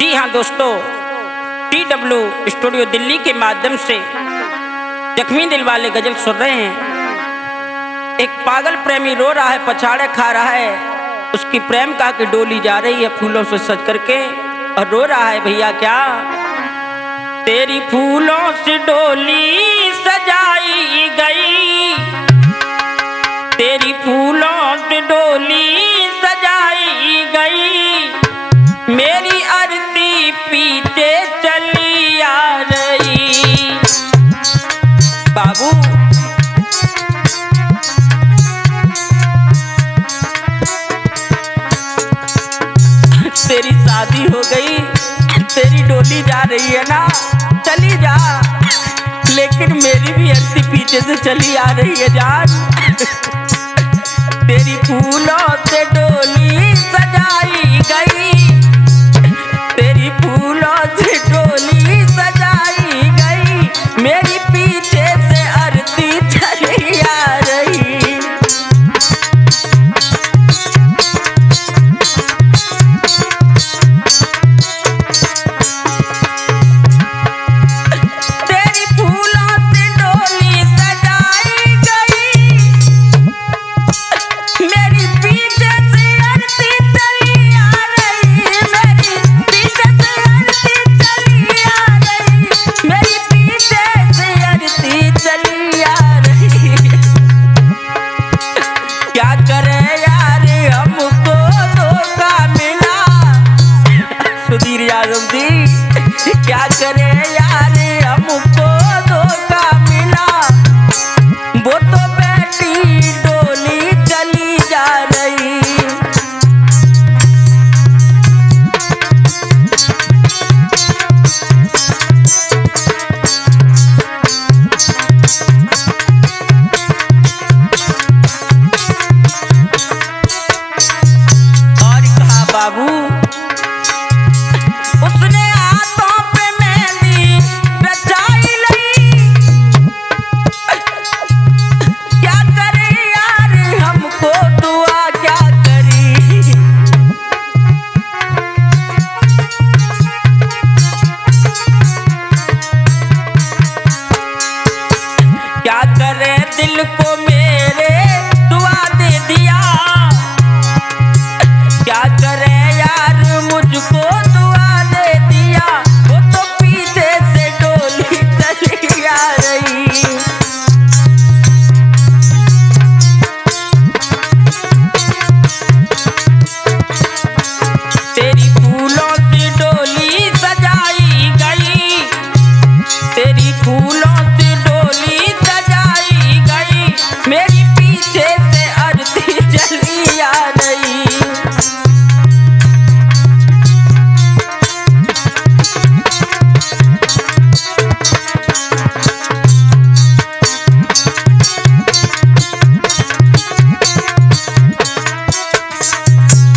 जी हाँ दोस्तों, TW studio Delhi के माध्यम से जख्मी दिल वाले गजल सुन रहे हैं। एक पागल प्रेमी रो रहा है, पछाड़े खा रहा है, उसकी प्रेम का की डोली जा रही है फूलों से सज करके, और रो रहा है भैया क्या, तेरी फूलों से डोली सजाई गई, तेरी फूलों से डोली सजाई गई, मेरी आरती पीछे चली आ रही। बाबू तेरी शादी हो गई, तेरी डोली जा रही है ना, चली जा, लेकिन मेरी भी आरती पीछे से चली आ रही है जान। तेरी फूलों से डोली सजाई गई, तेरी फूलों से डोली सजाई गई, मेरी पीछे से आरती चली आ रही। तेरी फूलों से डोली सजाई गई, मेरी पीछे से आरती चली आ रही, मेरी पीछे से आरती चली आ रही, मेरी पीछे से आरती चली आ रही। क्या करे यार हमको धोखा मिला, सुधीर यादव जी, क्या करे यार हमको धोखा मिला, वो तो बेटी डोली चली जा रही। और कहा बाबू, उसने हाथों पे मेहंदी रचाई लई, क्या करे यार हमको दुआ क्या करी, क्या करे दिल को मेरे दुआ दे दिया, क्या करे यार मुझको दुआ दे दिया, वो तो पीछे से डोली चली आ रही। तेरी फूलों से डोली सजाई गई, तेरी फूलों से डोली सजाई गई, मेरी पीछे से आरती चली आ रही।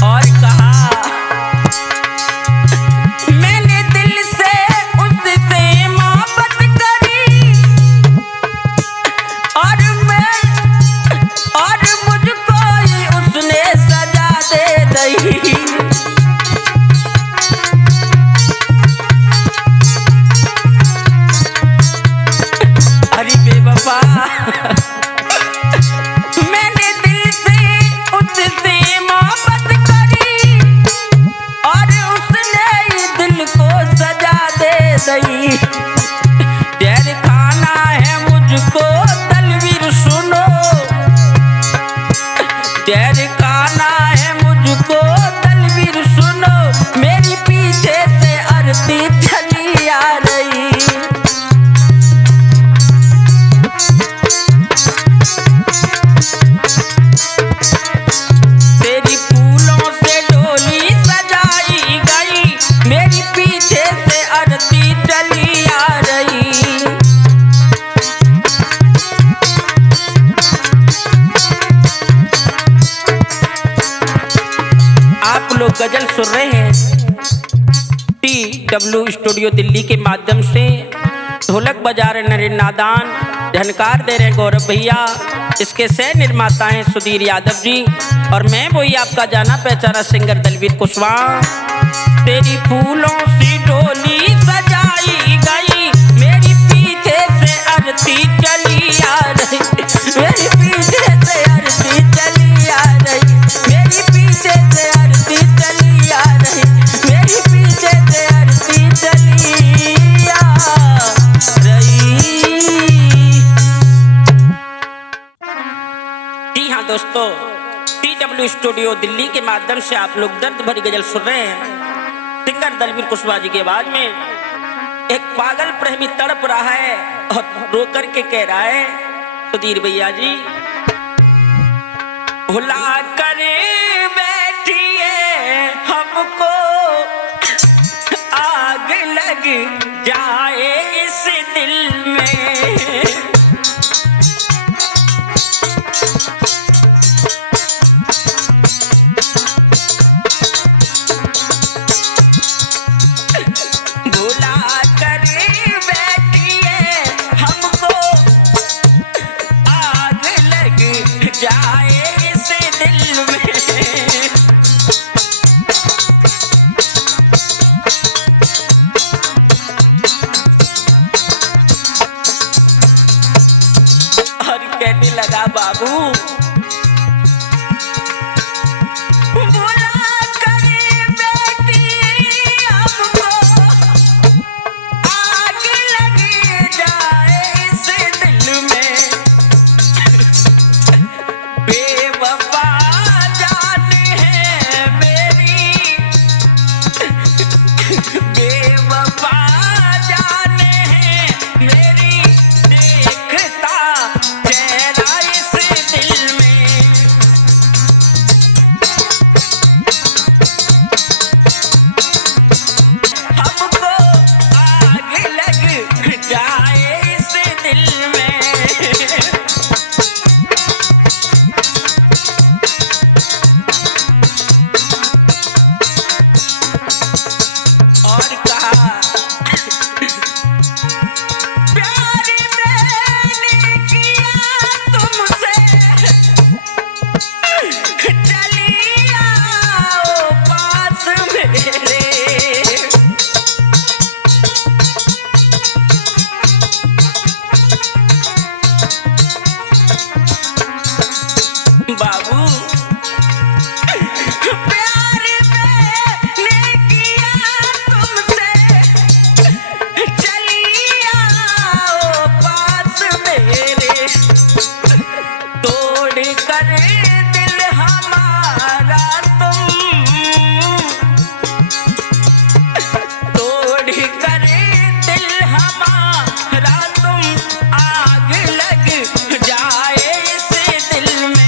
और कहा, मैंने दिल से उससे मोहब्बत करी, और मुझको ही उसने सजा दे दी। अरे बेवफा, मैंने दिल से उससे मोहब्बत करी, और उसने ही दिल को सजा दे दी। जहर खाना है मुझको तलवीर सुनो, जहर खाना है मुझको तलवीर सुनो, मेरी पीछे से आरती चली आ रही। तेरी फूलों से डोली सजाई गई, मेरी पीछे से आरती चली आ रही। आप लोग गजल सुन रहे हैं TW स्टूडियो दिल्ली के माध्यम से, ढोलक बजा रहे नरेंद्र नादान, झनकार दे रहे गौरव भैया, इसके सह निर्माता हैं सुधीर यादव जी, और मैं वही आपका जाना पहचाना सिंगर दलवीर कुशवाहा। तेरी फूलों स्टूडियो दिल्ली के माध्यम से आप लोग दर्द भरी गजल सुन रहे हैं। सिंगर दलवीर कुशवाहा जी की आवाज में एक पागल प्रेमी तड़प रहा है और रो कर के कह रहा है, सुधीर भैया जी, भुला कर बैठिए हमको, आग लग जाए इस दिल में। कहने लगा बाबू, बुला कर बेटी हमको, आग लग जाए इस दिल में। बेवफा जान है मेरी, बेवफा जान है मेरी, देखता चेहरा इस दिल में। हमको आग लग जाए इस दिल में। और कहा, प्यार मैंने किया तुमसे, चली आओ पास मेरे। बाबू, प्यार मैंने किया तुमसे, चली आओ पास मेरे। तोड़ कर दिल हमारा तुम, तोड़ कर दिल हमारा तुम, आग लग जाए इस दिल में।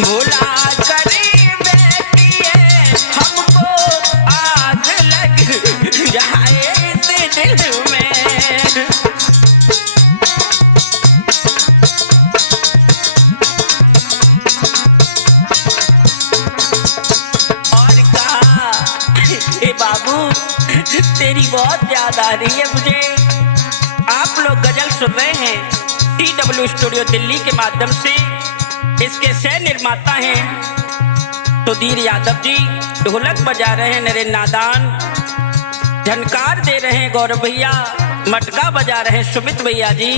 भुला कर बैठिए हमको, आग लग जाए इस दिल में। और कहा, ए बाबू, तेरी बहुत याद आ रही है मुझे। आप लोग गजल सुन रहे हैं TW स्टूडियो दिल्ली के माध्यम से। इसके सह निर्माता हैं सुधीर यादव जी, ढोलक बजा रहे हैं नरेंद्र नादान, झनकार दे रहे हैं गौरव भैया, मटका बजा रहे हैं सुमित भैया जी,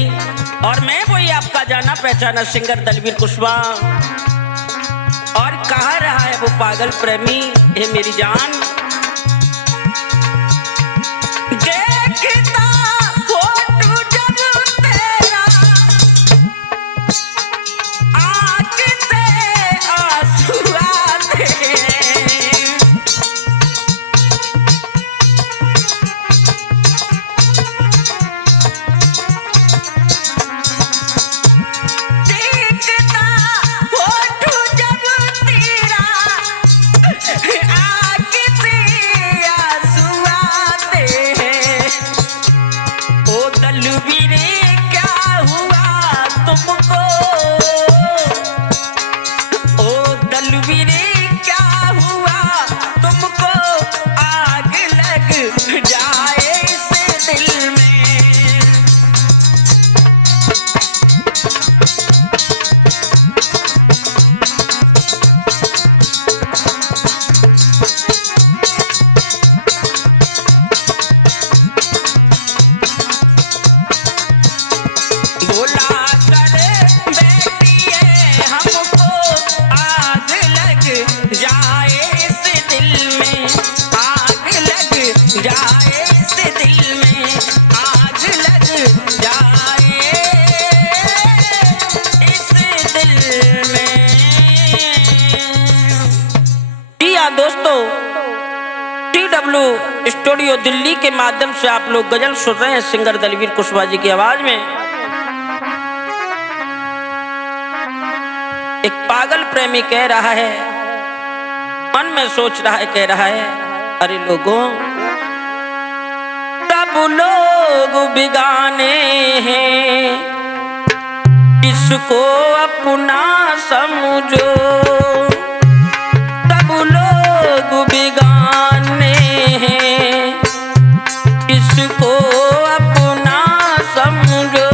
और मैं वही आपका जाना पहचाना सिंगर दलवीर कुशवाहा। और कहा रहा है वो पागल प्रेमी, हे मेरी जान, देखता फोटो जब तेरा, आँख से आंसू आते हैं। देखता फोटो जब तेरा, आँख से आंसू आते हैं। ओ दलवीर क्या हुआ तुमको, ओ दलवीर क्या हुआ तुमको, आग लग जाए इस दिल में। भुला कर बैठिए हमको, आग लग जाए इस दिल में, आग लग जाए इस दिल में। हाँ दोस्तों, TW स्टूडियो दिल्ली के माध्यम से आप लोग गजल सुन रहे हैं सिंगर दलवीर कुशवाहा जी की आवाज में। एक पागल प्रेमी कह रहा है, मन में सोच रहा है, कह रहा है, अरे लोगों, सब लोग बिगाने हैं, इसको अपना समझो। सब लोग बिगाने हैं, इसको अपना समझो।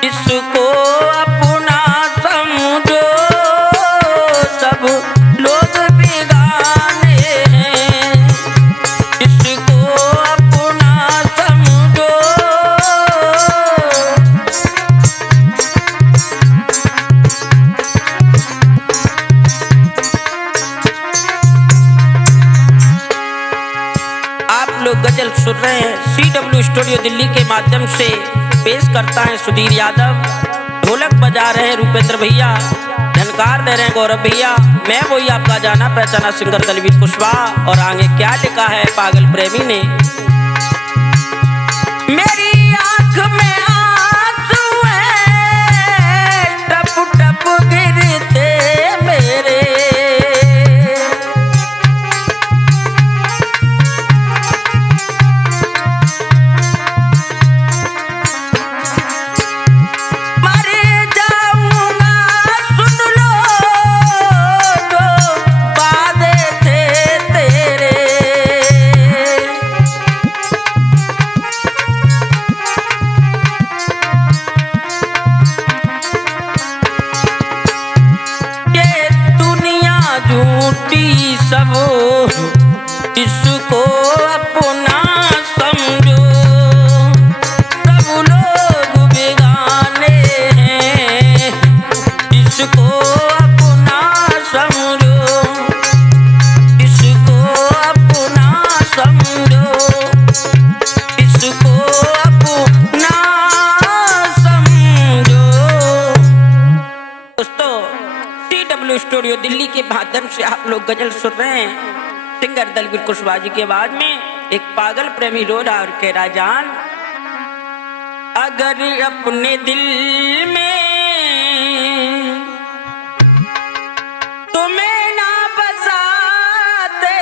इसको अपना समझो। सब लोग बिगाने हैं, इसको अपना समझो। गजल सुन रहे हैं CW स्टूडियो दिल्ली के माध्यम से। पेश करता है सुधीर यादव, ढोलक बजा रहे हैं रूपेंद्र भैया, धनकार दे रहे हैं गौरव भैया। मैं वही आपका जाना पहचाना सिंगर दलवीर कुशवाहा। और आगे क्या लिखा है पागल प्रेमी ने, मेरी आंख में आंसू हैं, टप टप गिरते मेरे, सब इसको अपना समझो। सब लोग बेगाने हैं, इसको अपना समझो। इसको अपना समझो। इसको अपना समझो। दोस्तों, TW स्टूडियो दिल्ली के माध्यम से आप लोग गजल सुन रहे हैं सिंगर दलवीर कुशवाहा जी की आवाज में। एक पागल प्रेमी रो रहा और कह रहा, जान अगर अपने दिल में तुम्हें ना बसाते,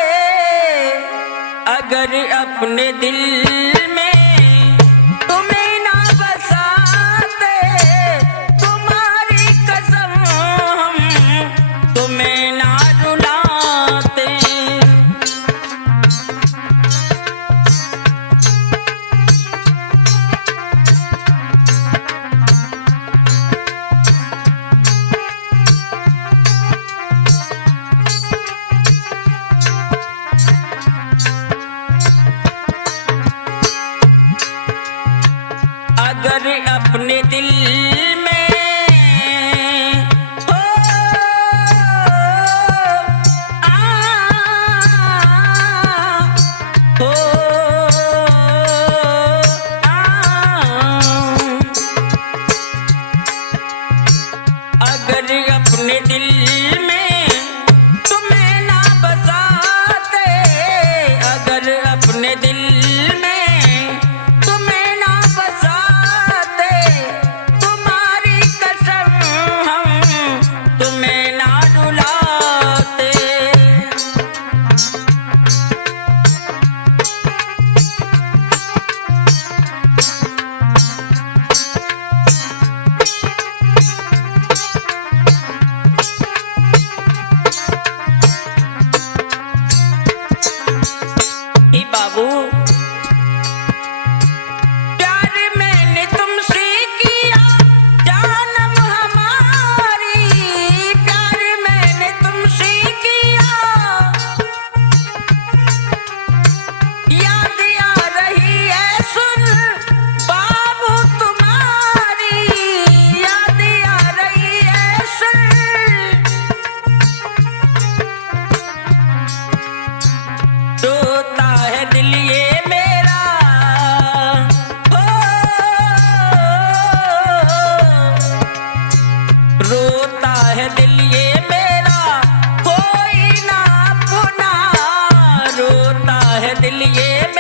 अगर अपने दिल में तुम्हें ना बसाते, तुम्हारी कसम हम तुम्हें ना रुलाते। अगर अपने दिल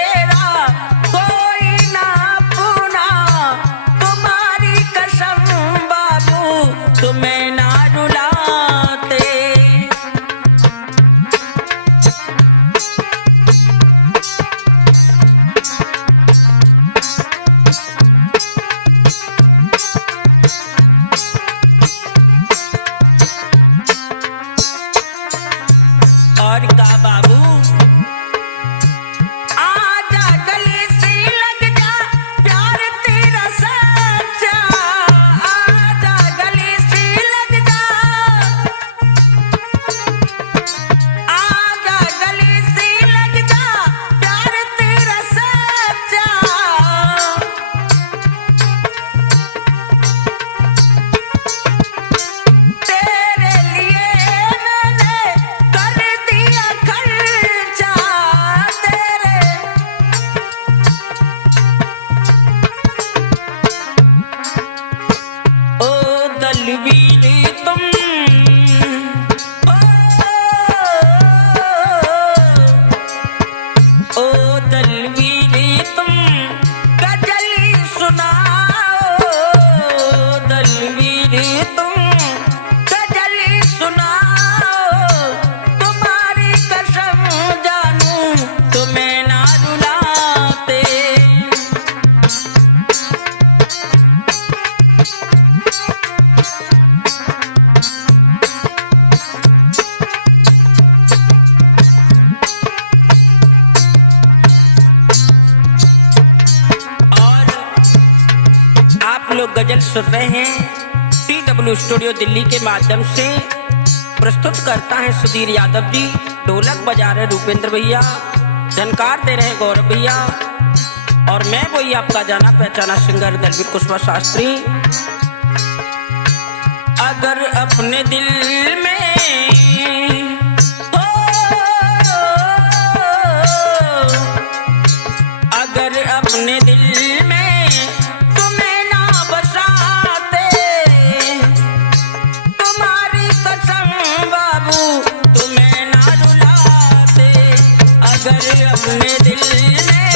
मेरा कोई ना पुना, तुम्हारी कसम बाबू तुम्हें ना रुलाते। और का बाबू आजा गली से लग जा, प्यार तेरा सच्चा। आजा गली से लग जा, आजा गली से लग जा, प्यार तेरा सच्चा। तेरे लिए मैंने कर दिया खर्चा, तेरे ओ दलवीर तुम, ओ दलवीर तुम गजली सुनाओ, दलवीर तुम गजली सुनाओ। तुम्हारी कसम जानू तुम्हें ना रुलाते। और आप लोग गजल सुन रहे हैं TW स्टूडियो दिल्ली के माध्यम से। प्रस्तुत करता है सुधीर यादव जी, ढोलक बजा रहे रूपेंद्र भैया, झनकार दे रहे गौरव भैया, और मैं वही आपका जाना पहचाना सिंगर दलवीर कुशवाहा शास्त्री। अगर अपने दिल में हो, अगर अपने दिल में तुम्हें ना बसाते, तुम्हारी कसम बाबू तुम्हें ना रुलाते। अगर अपने दिल में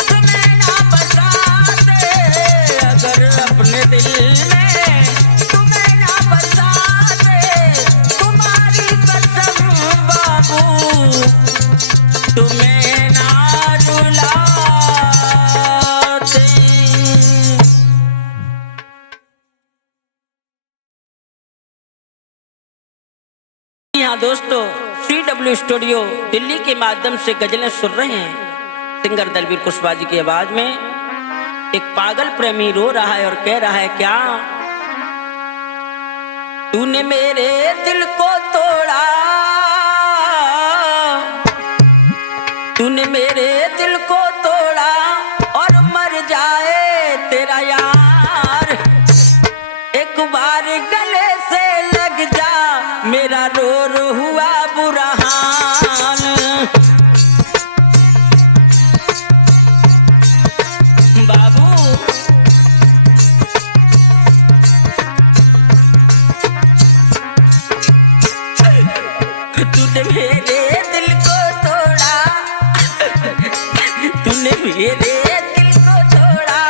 तुम्हें ना बसाते, अगर अपने दिल में तुम्हें ना बसाते, तुम्हारी कसम बाबू तुम्हें ना रुलाते। यहाँ दोस्तों TW स्टूडियो दिल्ली के माध्यम से गजलें सुन रहे हैं सिंगर दलवीर कुशवाहा जी की आवाज में। एक पागल प्रेमी रो रहा है और कह रहा है क्या, तूने मेरे दिल को तोड़ा, तूने मेरे दिल को तोड़ा, और मर जाए तेरा यार। एक बार गले से लग जा, मेरा रो रो हुआ बुरा हाल। बाबू तूने मेरे दिल को तोड़ा, तूने मेरे दिल को तोड़ा,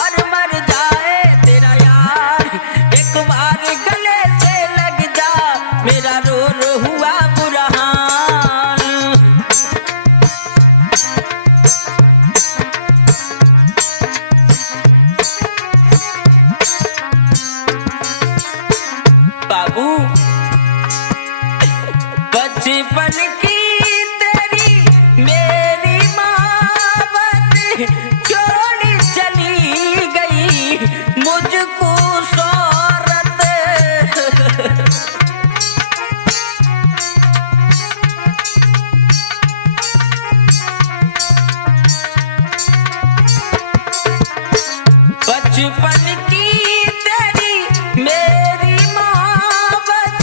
और मर जाए तेरा यार। एक बार गले से लग जा, मेरा रो रो हुआ बुरा हाल। बाबू बचपन की तेरी मेरी मोहब्बत छोड़ चली गई मुझको शोहरत। बचपन की तेरी मेरी मोहब्बत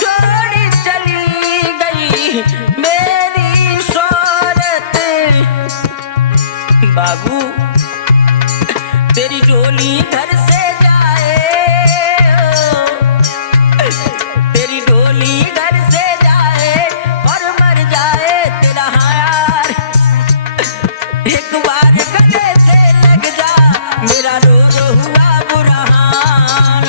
छोड़ चली गई मेरी शोहरत। बाबू तेरी डोली घर से जाए, तेरी डोली घर से जाए, और मर जाए तेरा यार। एक बार गले से लग जा मेरा रो रो हुआ बुरा हाल।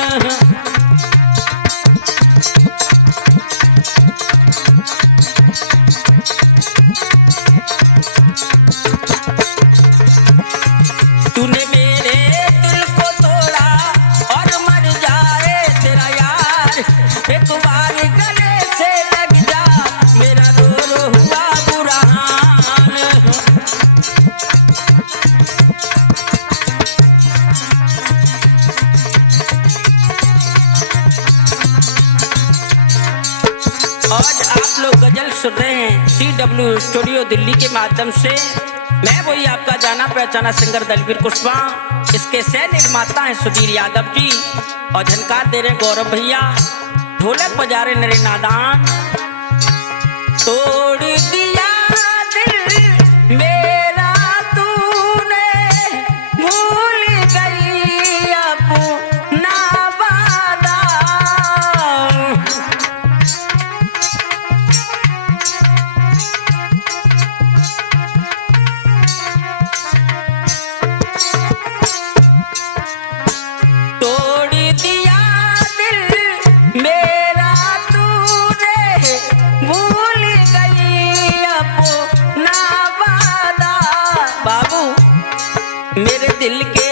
तूने मेरे दिल को तोड़ा और मर जाए तेरा यार। एक बार गले से लग जा मेरा रो रो हुआ बुरा हाल। आज आप लोग गजल सुन रहे हैं CW स्टूडियो दिल्ली के माध्यम से। मैं वही आपका जाना पहचाना सिंगर दलवीर कुशवाहा। इसके सह निर्माता हैं सुधीर यादव जी और झनकार दे रहे गौरव भैया। ढोलक बजा रहे नरे नादान। तोड़ दिया दिल मेरा तूने, भूल गई अपना वादा। तोड़ दिया दिल मेरा तूने, भूल गई अपना वादा। बाबू मेरे दिल के